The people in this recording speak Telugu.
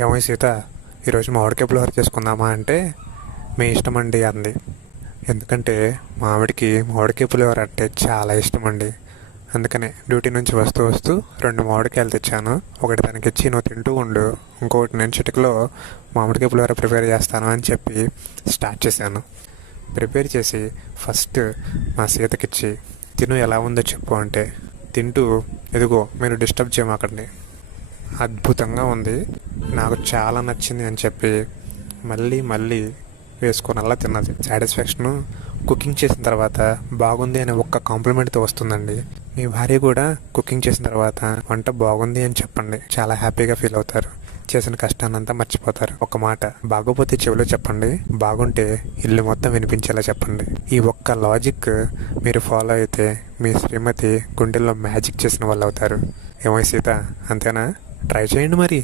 ఏమై సీత, ఈరోజు మామిడికాయ పులిహోర చేసుకుందామా అంటే మీ ఇష్టం అండి అంది. ఎందుకంటే మామిడికాయ పులిహోర అంటే చాలా ఇష్టం అండి. అందుకనే డ్యూటీ నుంచి వస్తూ వస్తూ 2 మామిడికాయలు తెచ్చాను. ఒకటి తనకిచ్చి నువ్వు తింటూ ఉండు, ఇంకొకటి నేను చిటికలో మామిడికాయ పులిహోర ప్రిపేర్ చేస్తాను అని చెప్పి స్టార్ట్ చేశాను. ప్రిపేర్ చేసి ఫస్ట్ మా సీతకిచ్చి తిను ఎలా ఉందో చెప్పు అంటే తింటూ, ఇదిగో మీరు డిస్టర్బ్ చేయమాకండి, అద్భుతంగా ఉంది, నాకు చాలా నచ్చింది అని చెప్పి మళ్ళీ మళ్ళీ వేసుకొని అలా తిన్నది. సాటిస్ఫాక్షను కుకింగ్ చేసిన తర్వాత బాగుంది అనే ఒక్క కాంప్లిమెంట్తో వస్తుందండి. మీ భార్య కూడా కుకింగ్ చేసిన తర్వాత వంట బాగుంది అని చెప్పండి, చాలా హ్యాపీగా ఫీల్ అవుతారు, చేసిన కష్టాన్నంతా మర్చిపోతారు. ఒక మాట బాగోపోతే చెవిలో చెప్పండి, బాగుంటే ఇల్లు మొత్తం వినిపించేలా చెప్పండి. ఈ ఒక్క లాజిక్ మీరు ఫాలో అయితే మీ శ్రీమతి గుండెల్లో మ్యాజిక్ చేసిన వాళ్ళు అవుతారు. ఏమో సీత, అంతేనా? ట్రై చేయండి మరి.